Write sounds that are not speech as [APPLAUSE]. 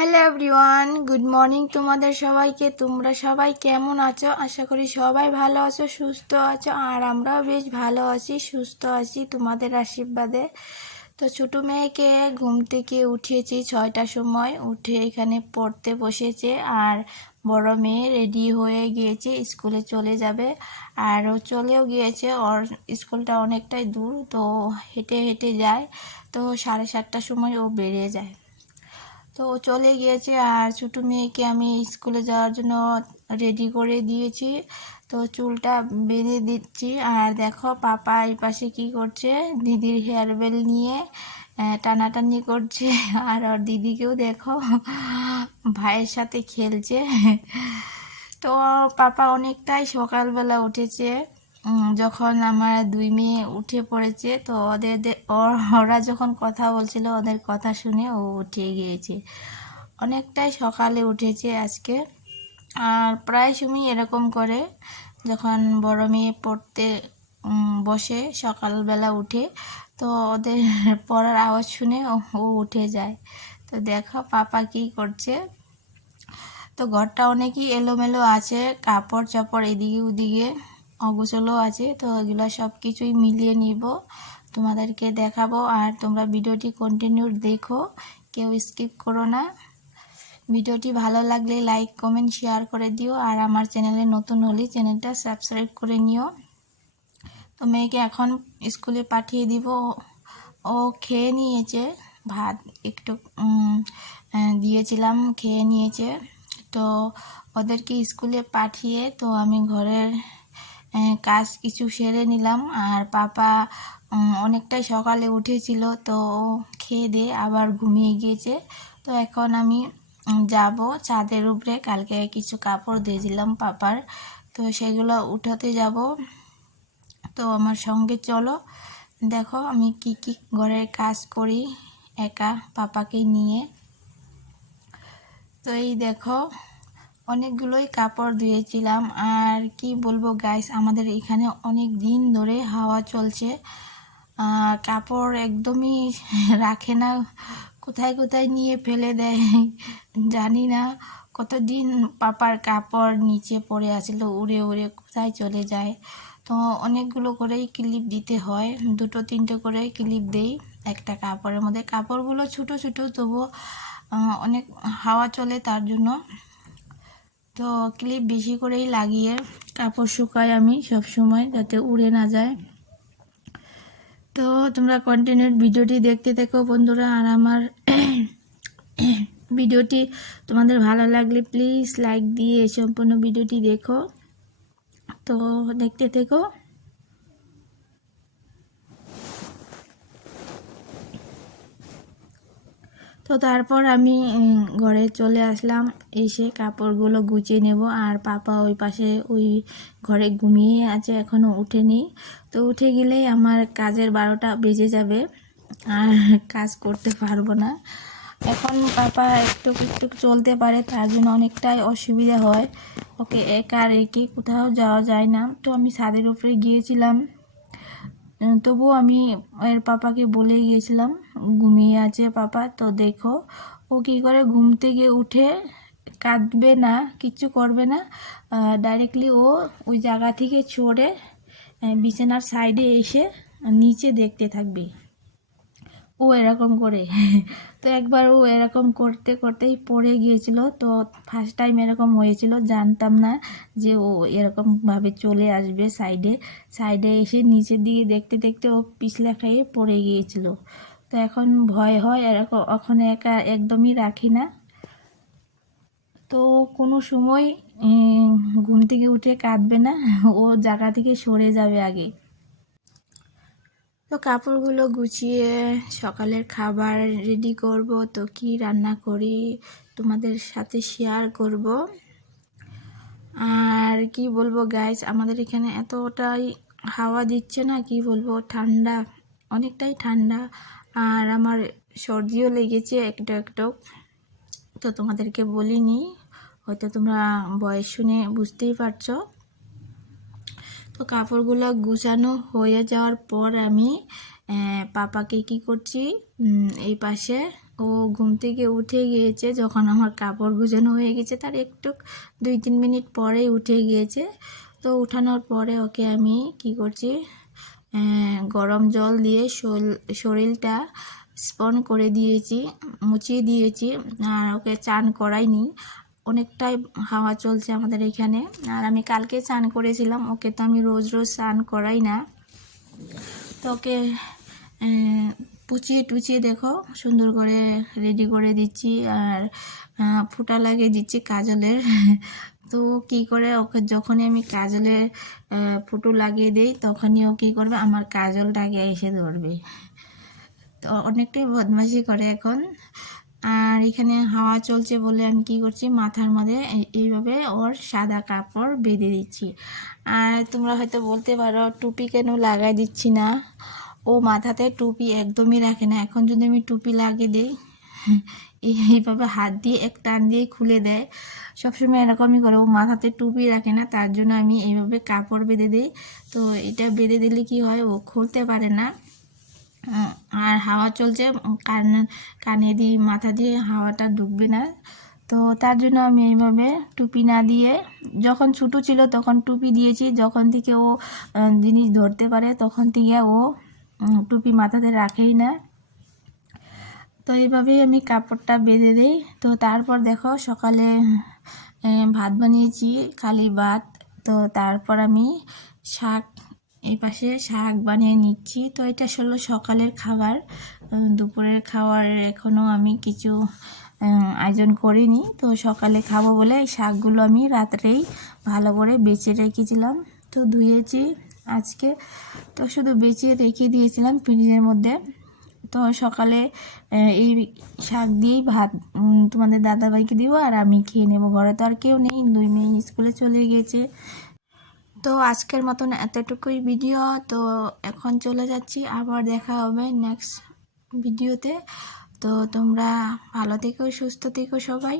Hello everyone good morning তোমাদের সবাইকে। তোমরা সবাই কেমন আছো? আশা করি সবাই ভালো আছো, সুস্থ আছো, আর আমরাও বেশ ভালো আছি, সুস্থ আছি তোমাদের আশীর্বাদে। তো ছোটো মেয়েকে ঘুম থেকে উঠিয়েছি ছয়টার সময়। উঠে এখানে পড়তে বসেছে আর বড় মেয়ে রেডি হয়ে গিয়েছে, স্কুলে চলে যাবে। আর ও চলেও গিয়েছে, ওর স্কুলটা অনেকটাই দূর, তো হেঁটে হেঁটে যায়। তো সাড়ে সাতটার সময় ও বেরিয়ে যায়। তো চলে গিয়েছে আর ছোটো মেয়েকে আমি স্কুলে যাওয়ার জন্য রেডি করে দিয়েছি। তো চুলটা বেঁধে দিচ্ছি। আর দেখো পাপা এই পাশে কী করছে? দিদির হেয়ার বেল নিয়ে টানাটানি করছে। আর ওর দিদিকেও দেখো, ভাইয়ের সাথে খেলছে। তো পাপা অনেকটাই সকালবেলা উঠেছে। যখন আমার দুই মেয়ে উঠে পড়েছে, তো ওদের ওরা যখন কথা বলছিল, ওদের কথা শুনে ও উঠে গিয়েছে। অনেকটাই সকালে উঠেছে আজকে। আর প্রায় সময় এরকম করে যখন বড় মেয়ে পড়তে বসে সকালবেলা উঠে, তো ওদের [LAUGHS] পড়ার আওয়াজ শুনে ও উঠে যায়। তো দেখো পাপা কি করছে। তো ঘরটা অনেকই এলোমেলো আছে কাপড় চাপড় এদিকে ওদিকে অগোছলো আছে, তো এগুলো সব কিছুই মিলিয়ে নিব, তোমাদেরকে দেখাবো। আর তোমরা ভিডিওটি কন্টিনিউ দেখো, কেউ স্কিপ করো না। ভিডিওটি ভালো লাগলে লাইক কমেন্ট শেয়ার করে দিও, আর আমার চ্যানেলে নতুন হলে চ্যানেলটা সাবস্ক্রাইব করে নিও। তো মেয়েকে এখন স্কুলে পাঠিয়ে দিব। ও খেয়ে নিয়েছে ভাত, একটু দিয়েছিলাম, খেয়ে নিয়েছে। তো ওদেরকে স্কুলে পাঠিয়ে, তো আমি ঘরের কাজ কিছু সেরে নিলাম। আর পাপা অনেকটাই সকালে উঠেছিল, তো খেয়ে দিয়ে আবার ঘুমিয়ে গিয়েছে। তো এখন আমি যাব ছাদের উপরে। কালকে কিছু কাপড় দিয়েছিলাম পাপার। তো সেগুলো উঠাতে যাব। তো আমার সঙ্গে চলো। দেখো আমি কি কি ঘরের কাজ করি একা, পাপাকে নিয়ে। তো এই দেখো অনেকগুলোই কাপড় ধুয়েছিলাম। আর কি বলব গাইস আমাদের এখানে অনেক দিন ধরে হাওয়া চলছে। কাপড় একদমই [LAUGHS] রাখে না, কোথায় কোথায় নিয়ে ফেলে দেয় [LAUGHS] জানি না। কতদিন পাপার কাপড় নিচে পড়ে আসলো, উড়ে উড়ে কোথায় চলে যায়। তো অনেকগুলো করেই ক্লিপ দিতে হয়, দুটো তিনটে করে ক্লিপ দেই একটা কাপড়ের মধ্যে। কাপড়গুলো ছোটো ছোটো তবুও অনেক হাওয়া চলে তার জন্য। তো ক্লিপ বেশি করেই লাগিয়ে কাপড় শুকাই আমি সব সময় যাতে উড়ে না যায়। তো তোমরা কন্টিনিউ ভিডিওটি দেখতে থেকো বন্ধুরা, আর আমার [CLEARS THROAT] ভিডিওটি তোমাদের ভালো লাগলে প্লিজ লাইক দিয়ে সম্পূর্ণ ভিডিওটি দেখো। তো দেখতে থেকো। তো তারপর আমি ঘরে চলে আসলাম। এসে কাপড়গুলো গুছিয়ে নেব। আর পাপা ওই পাশে, ওই ঘরে ঘুমিয়ে আছে এখনও উঠেনি। তো উঠে গেলেই আমার কাজের বারোটা বেজে যাবে। আর কাজ করতে পারব না। এখন পাপা একটু একটু চলতে পারে, তার জন্য অনেকটাই অসুবিধা হয়। ওকে একা রেখে কোথাও যাওয়া যায় না। তো আমি ছাদের উপরে গিয়েছিলাম। তবুও আমি এর পাপাকে বলে গিয়েছিলাম, ঘুমিয়ে আছে পাপা, তো দেখো, ও কি করে ঘুম থেকে উঠে কাঁদবে না, কিচ্ছু করবে না ডাইরেক্টলি ও ওই জায়গা থেকে ছড়ে বিছানার সাইডে এসে নিচে দেখতে থাকবে। ও এরকম করে। তো একবার ও এরকম করতে করতেই পড়ে গিয়েছিল। তো ফার্স্ট টাইম এরকম হয়েছিল। জানতাম না যে ও এরকম ভাবে চলে আসবে সাইডে সাইডে এসে নিচের দিকে দেখতে দেখতে ও পিছলা খেয়ে পড়ে গিয়েছিল। তো এখন ভয় হয় এরকম, ওখানে একা একদমই রাখি না। তো কোনো সময় ঘুম থেকে উঠে কাঁদবে না। ও জায়গা থেকে সরে যাবে আগে। তো কাপড়গুলো গুছিয়ে সকালের খাবার রেডি করব, তো কি রান্না করি তোমাদের সাথে শেয়ার করব। আর কি বলব গাইস আমাদের এখানে এতটাই হাওয়া দিচ্ছে না, কি বলব, ঠান্ডা, অনেকটাই ঠান্ডা। আর আমার সর্দিও লেগেছে একটু একটু। তো তোমাদেরকে বলিনি, হয়তো তোমরা বয়স শুনে বুঝতেই পারছ। তো কাপড়গুলো গুছানো হয়ে যাওয়ার পর আমি পাপাকে কি করছি এই পাশে ও ঘুম থেকে উঠে গিয়েছে যখন আমার কাপড় গুছানো হয়ে গেছে। তার একটু দুই তিন মিনিট পরেই উঠে গিয়েছে। তো উঠানোর পরে ওকে আমি কি করছি গরম জল দিয়ে শরীরটা স্পন করে দিয়েছি, মুছিয়ে দিয়েছি। আর ওকে চান করাইনি। অনেকটাই হাওয়া চলছে আমাদের এখানে। আর আমি কালকে চান করেছিলাম, ওকে তো আমি রোজ রোজ চান করাই না। তো ওকে পুচিয়ে টুচিয়ে দেখো, সুন্দর করে রেডি করে দিচ্ছি। আর ফুটা লাগিয়ে দিচ্ছি কাজলের। তো কী করে, ওকে যখনই আমি কাজলের ফুটো লাগিয়ে দিই, তখনই ও কী করবে, আমার কাজলটাকে এসে ধরবে। তো অনেকটাই বদমাশি করে এখন। আর এখানে হাওয়া চলছে বলে আমি কি করছি, মাথার মধ্যে এই- এইভাবে ওর সাদা কাপড় বেঁধে দিচ্ছি। আর তোমরা হয়তো বলতে পারো, টুপি কেন লাগাই দিচ্ছি না? ও মাথাতে টুপি একদমই রাখে না। এখন যদি আমি টুপি লাগিয়ে দিই এইভাবে হাত দিয়ে এক টান দিয়ে খুলে দেয়। সবসময় এরকমই করে। ও মাথাতে টুপি রাখে না, তার জন্য আমি এইভাবে কাপড় বেঁধে দিই। তো এটা বেঁধে দিলে কি হয়? ও খুলতে পারে না। আর হাওয়া চলছে কান, কানে দিয়ে, মাথা দিয়ে হাওয়াটা ঢুকবে না। তো তার জন্য আমি এইভাবে টুপি না দিয়ে, যখন ছোটো ছিল তখন টুপি দিয়েছি, যখন থেকে ও জিনিস ধরতে পারে তখন থেকে ও টুপি মাথাতে রাখেই না। তো এইভাবেই আমি কাপড়টা বেঁধে দিই। তো তারপর দেখো সকালে ভাত বানিয়েছি খালি ভাত। তো তারপর আমি শাক এই পাশে শাক বানিয়ে নিচ্ছি। তো এটা হলো সকালের খাবার। দুপুরের খাবার এখনও আমি কিছু আয়োজন করিনি। তো সকালে খাব বলে এই শাকগুলো আমি রাত্রেই ভালো করে বেছে রেখেছিলাম। তো ধুয়েছি আজকে। তো শুধু বেছে রেখে দিয়েছিলাম ফ্রিজের মধ্যে। তো সকালে এই শাক দিয়েই ভাত তোমাদের দাদাভাইকে দিব আর আমি খেয়ে নেব। ঘরে তো আর কেউ নেই। দুই মেয়ে স্কুলে চলে গেছে। তো আজকের মতন এতটুকুই ভিডিও তো এখন চলে যাচ্ছি। আবার দেখা হবে নেক্সট ভিডিওতে তো তোমরা ভালো থেকো, সুস্থ থেকো সবাই।